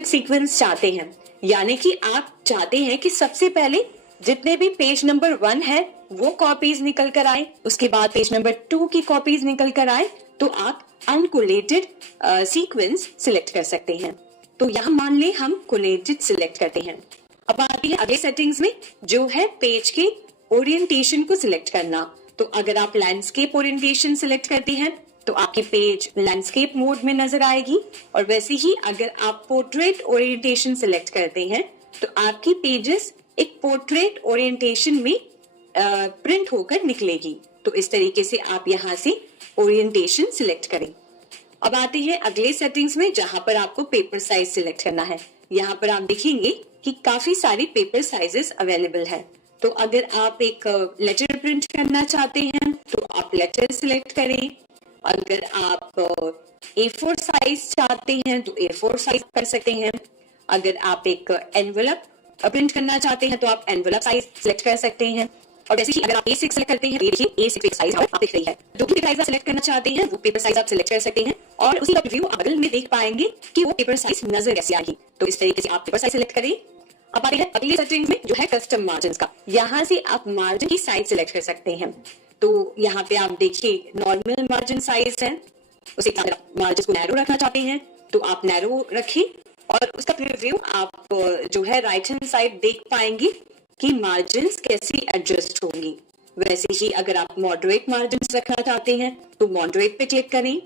Sequence चाहते हैं, यानी कि आप चाहते हैं कि सबसे पहले जितने भी पेज नंबर 1 है वो कॉपीज निकल कर आए, उसके बाद पेज नंबर 2 की कॉपीज निकल कर आए, तो आप अनकोलेटेड सीक्वेंस सिलेक्ट कर सकते हैं। तो यहाँ मान लें हम कोलेटेड सिलेक्ट करते हैं। अब आती है अगले सेटिंग्स में, जो है पेज के ओरिएंटेशन को सिलेक्ट करना। तो अगर आप लैंडस्केप ओरिएंटेशन सिलेक्ट करते हैं तो आपकी पेज लैंडस्केप मोड में नजर आएगी, और वैसे ही अगर आप पोर्ट्रेट ओरिएंटेशन सिलेक्ट करते हैं तो आपकी पेजेस एक पोर्ट्रेट ओरिएंटेशन में प्रिंट होकर निकलेगी। तो इस तरीके से आप यहाँ से ओरिएंटेशन सिलेक्ट करें। अब आते हैं अगले सेटिंग्स में, जहां पर आपको पेपर साइज सिलेक्ट करना है। यहाँ पर आप देखेंगे कि काफी सारी पेपर साइजेस अवेलेबल है। तो अगर आप एक लेटर प्रिंट करना चाहते हैं तो आप लेटर सिलेक्ट करें। अगर आप A4 साइज चाहते हैं तो A4 साइज कर सकते हैं। अगर आप एक एनवलप प्रिंट करना चाहते हैं तो आप एनवलप साइज सिलेक्ट कर सकते हैं। और जैसे कि अगर आप A6 सिलेक्ट करते हैं, ये देखिए A6 पेपर साइज आप दिख रही है। जो भी साइज आप सिलेक्ट करना चाहते हैं वो पेपर साइज आप सिलेक्ट कर सकते हैं, और उसी का रिव्यू आप बगल में देख पाएंगे कि वो पेपर साइज नजर कैसे आएगी। तो इस तरीके से आप पेपर साइज सिलेक्ट करें। अब आते हैं अगली सेटिंग में, जो है कस्टम मार्जिन का। यहाँ से आप मार्जिन की साइज सिलेक्ट कर सकते हैं। तो यहाँ पे आप देखिए नॉर्मल मार्जिन साइज है, उसे अगर मार्जिन को नैरो रखना चाहते हैं तो आप नैरो रखें, और उसका प्रीव्यू आप जो है राइट हैंड साइड देख पाएंगे कि मार्जिन्स कैसे एडजस्ट होंगी। वैसे ही अगर आप मॉडरेट मार्जिन्स रखना चाहते हैं तो मॉडरेट पे क्लिक करें।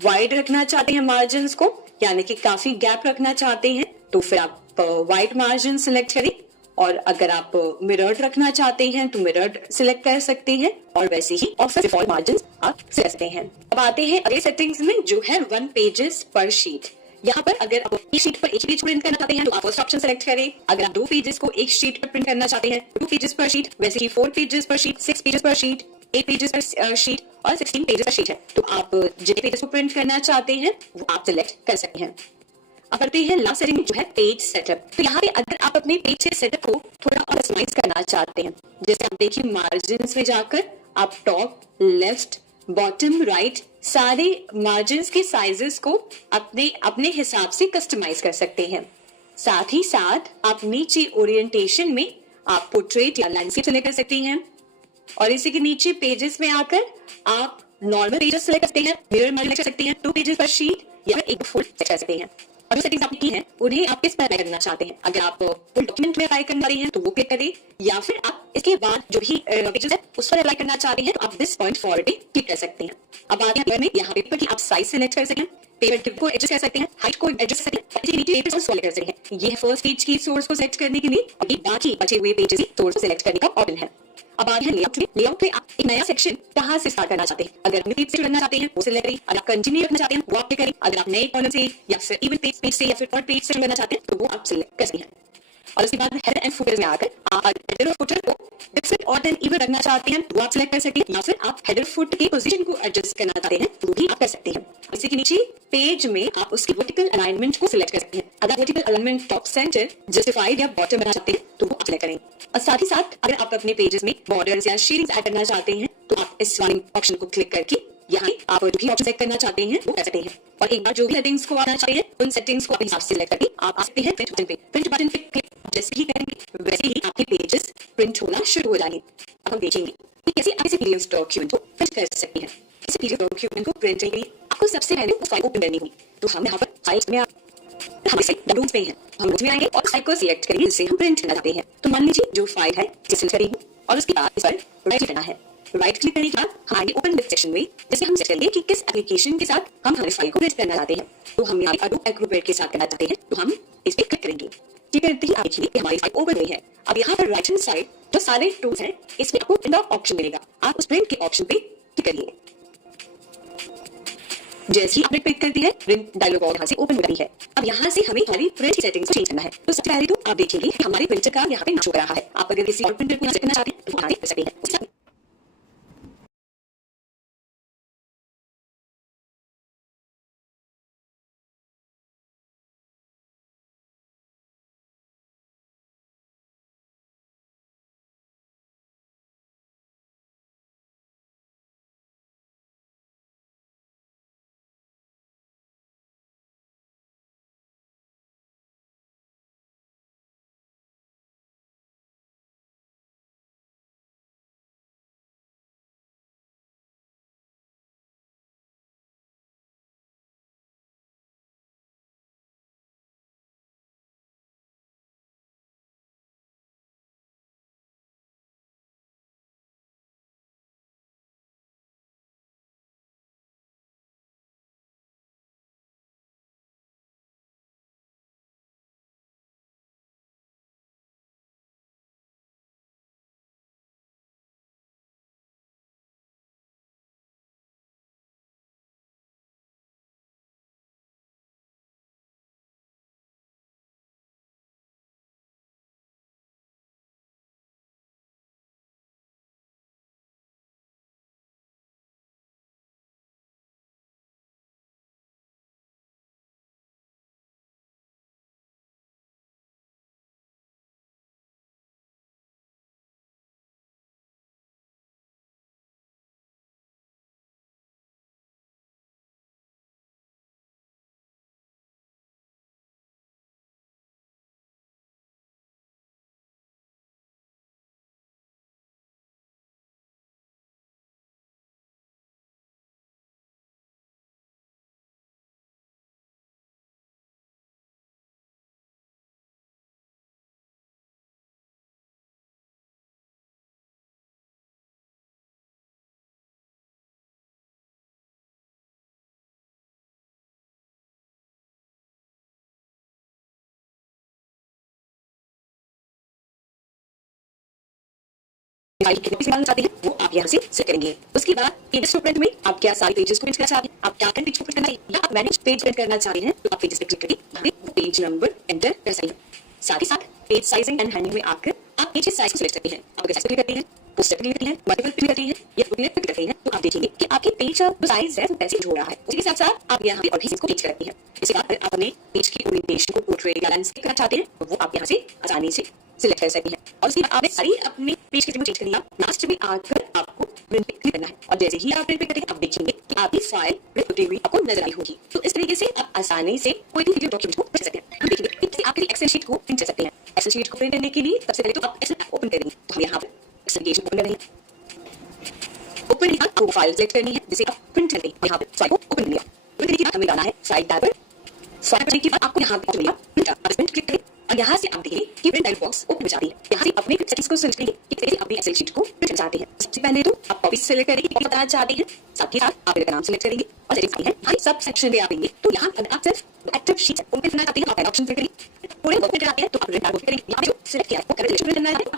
वाइड रखना चाहते हैं मार्जिन्स को, यानी कि काफी गैप रखना चाहते हैं, तो फिर आप वाइड मार्जिन सिलेक्ट करें। और अगर आप मिरर्ड रखना चाहते हैं तो मिरर्ड सिलेक्ट कर सकते हैं, और वैसे ही ऑफिस डिफॉल्ट मार्जिन आप सिलेक्ट सकते हैं। अब आते हैं अगले सेटिंग्स में, जो है 1 पेजेस पर शीट। यहाँ पर अगर आप एक शीट पर एक पेज प्रिंट करना चाहते हैं तो आप फर्स्ट ऑप्शन सेलेक्ट करें। अगर आप 2 पेजेस को एक शीट पर प्रिंट करना चाहते हैं 2 पेजेस पर शीट, वैसे ही 4 पेजेस पर शीट, 6 पेजेस पर शीट, 8 पेजेस पर शीट और 16 पेजेस पर शीट है। तो आप जितने पेजेस को प्रिंट करना चाहते हैं वो आप सिलेक्ट कर सकते हैं। अब करते हैं लास्ट सेटिंग, जो है पेज सेटअप। तो यहाँ पे अगर आप अपने पेज के सेटअप को थोड़ा और कस्टमाइज करना चाहते हैं, जैसे आप देखिए मार्जिन्स में जाकर आप टॉप, लेफ्ट, बॉटम, राइट सारे मार्जिन्स के साइजेस को अपने अपने हिसाब से कस्टमाइज कर सकते हैं। साथ ही साथ आप नीचे ओरिएंटेशन में आप पोर्ट्रेट या लैंडस्केप सिलेक्ट कर सकते हैं, और इसी के नीचे पेजेस में आकर आप नॉर्मल पेजेस सिलेक्ट कर सकते हैं, मिरर मार्जिन कर सकते हैं, 2 पेजेस पर शीट या एक फुल सेट कर सकते हैं। और जो सेटिंग्स आपने की हैं उन्हें आप किस पर अप्लाई करना चाहते हैं। अगर आप फुल डॉक्यूमेंट में अप्लाई करना चाहते हैं तो वो क्लिक करें, या फिर आप इसके बाद जो भी पेजेस है उस पर अप्लाई करना चाहते हैं तो आप दिस पॉइंट फॉरवर्ड पे क्लिक कर सकते हैं। अब आगे में यहाँ पेपर की आप साइज सिलेक्ट कर सकते हैं, पेपर को एडजस्ट कर सकते हैं, हाइट को एडजस्ट कर सकते हैं, नीचे पेपर सोल्ड कर सकते हैं। ये है फर्स्ट पेज की सोर्स को सिलेक्ट करने के लिए, और ये बाकी बचे हुए पेजेस की सोर्स को सिलेक्ट करने का ऑप्शन है। अब आगे लेआउट में, लेआउट में आप एक नया सेक्शन कहाँ से स्टार्ट करना चाहते हैं। अगर न्यू पेज से करना चाहते हैं वो सिलेक्ट करें, अगर आप कंटिन्यू रखना चाहते हैं वो आप करें, अगर आप नए कॉलम से या फिर इवन पेज से या फिर थर्ड पेज से करना चाहते हैं तो वो आप सिलेक्ट कर सकते हैं। और उसके बाद हेडर एंड फुटर में आकर आप हेडर और फुटर को डिफरेंट और देन इवन रखना चाहते हैं तो आप सिलेक्ट कर सकते हैं, या फिर आप हेडर फुट की पोजीशन को एडजस्ट करना चाहते हैं तो भी आप कर सकते हैं। इसी के नीचे पेज में आप उसकी वर्टिकल अलाइनमेंट को सिलेक्ट कर सकते हैं। अगर vertical alignment top centre, justified या बॉटम बनाना चाहते हैं तो वो आप सिलेक्ट करें। और साथ ही साथ अगर आप अपने पेजेस में बॉर्डर्स या शेडिंग्स ऐड करना चाहते हैं तो आप इस वाले ऑप्शन को क्लिक करके यहाँ आप जो भी ऑप्शन सेलेक्ट करना चाहते हैं वो कर सकते हैं। और एक बार जो भी सेटिंग्स को आना चाहिए उन सेटिंग्स को अपने हिसाब से सिलेक्ट करके आप आ सकते हैं प्रिंट बटन पे। प्रिंट बटन पे क्लिक जैसे ही करेंगे वैसे ही आपके पेजेस प्रिंट होना शुरू हो जाएंगे। अब हम देखेंगे कि कैसे आप इसे पीडीएफ डॉक्यूमेंट को प्रिंट कर सकते हैं। इस पीडीएफ डॉक्यूमेंट को प्रिंट करने के लिए आपको सबसे पहले उस फाइल को ओपन करनी होगी। तो हम यहाँ पर फाइल्स में हम इसे डाउनलोड्स में हैं, हम उसमें आएंगे और फाइल को सिलेक्ट करेंगे जिसे हम प्रिंट करना चाहते हैं। तो मान लीजिए जो फाइल है इसे सिलेक्ट करेंगे और उसके बाद इस पर राइट क्लिक करना है। राइट क्लिक करने के बाद हम आएंगे ओपन विद सेक्शन में, जैसे हम सेट करेंगे कि किस एप्लीकेशन के साथ हम हमारी फाइल को प्रिंट करना चाहते हैं। तो हम यहाँ अडोब एक्रोबैट के साथ करना चाहते हैं तो हम इस पर क्लिक करेंगे। ठीक है, आप देखिए कि हमारी फाइल ओपन हुई है। अब यहाँ पर राइट हैंड साइड जो सारे टूल्स हैं इसमें आपको प्रिंट ऑफ ऑप्शन मिलेगा, आप उस प्रिंट के ऑप्शन पे क्लिक करिए। जैसे ही आपने क्लिक करती है प्रिंट डायलॉग बॉक्स यहाँ से ओपन हो जाती है। अब यहाँ से हमें हमारी प्रिंट की सेटिंग्स को चेंज करना है। तो सबसे पहले तो आप देखेंगे कि हमारे प्रिंटर का यहाँ पे नाम शो कर रहा है। आप अगर किसी और प्रिंटर को करना चाहते हैं तो कर सकते हैं। फाइल कितने पेज डालना चाहते हैं वो आप यहाँ से सेट करेंगे। उसके बाद पेजेस टू प्रिंट में आप क्या सारे पेजेस को प्रिंट करना चाहते हैं, आप क्या पेज को प्रिंट करना चाहिए या आप मैनेज पेज प्रिंट करना चाहते हैं तो आप पेजेस पे क्लिक करके यहाँ पे वो पेज नंबर एंटर कर सकते हैं। साथ ही साथ पेज साइजिंग एंड हैंडिंग में आकर आप पेज साइज को सिलेक्ट करते हैं। आप अगर साइज क्लिक करते हैं, पोस्टर क्लिक करते हैं, मल्टीपल क्लिक करते हैं या क्लिक करते हैं तो आप देखेंगे कि आपके पेज का जो साइज है वो कैसे हो रहा है। उसी के साथ साथ आप यहाँ पे और भी इसको चेंज करते हैं। इसके बाद अगर आप अपने पेज की ओरिएंटेशन को पोर्ट्रेट या लैंडस्केप करना चाहते हैं तो वो आप यहाँ से आसानी से सिलेक्ट कर सकते हैं। और उसके बाद आपने सारी अपने पेज की चेंज कर लिया, लास्ट में आकर आपको प्रिंट पे क्लिक करना है और जैसे ही आप प्रिंट पे करेंगे आप देखेंगे कि आपकी फाइल प्रिंट होती हुई आपको नजर आई होगी। तो इस तरीके से आप आसानी से कोई भी वीडियो डॉक्यूमेंट को प्रिंट सकते हैं। हम देखेंगे कि आपके लिए एक्सेल शीट को प्रिंट कर सकते हैं। एक्सेल शीट को प्रिंट करने के लिए सबसे पहले तो आप एक्सेल ऐप ओपन करेंगे। तो हम यहाँ पर एक्सेल शीट ओपन कर रहे हैं। ओपन के बाद आपको फाइल सेलेक्ट करनी है जिसे आप प्रिंट करते हैं। यहाँ पे फाइल को ओपन कर लिया। ओपन करने के बाद हमें जाना है फाइल टैब पर। फाइल करने के बाद आपको यहाँ पे मिलेगा प्रिंट। आप प्रिंट क्लिक करें और यहाँ से आप देखेंगे कि प्रिंट डायलॉग बॉक्स ओपन हो जाती है। यहाँ से अपने सेटिंग्स को सिलेक्ट करेंगे कि कैसे अपनी एक्सेल शीट को प्रिंट करना चाहते हैं। सबसे पहले तो आप कॉपी सेलेक्ट करेंगे कि बताना चाहते हैं, साथ ही साथ आप नाम सेलेक्ट करेंगे और सेटिंग्स है यहाँ सब सेक्शन में आएंगे। तो यहाँ अगर आप सिर्फ एक्टिव शीट ओपन करना चाहते हैं आप पहला ऑप्शन क्लिक करेंगे। पूरे ओपन कराते हैं तो आप प्रिंट डायलॉग करेंगे। यहाँ पे जो सिलेक्ट किया है वो करेक्ट प्रिंट करना है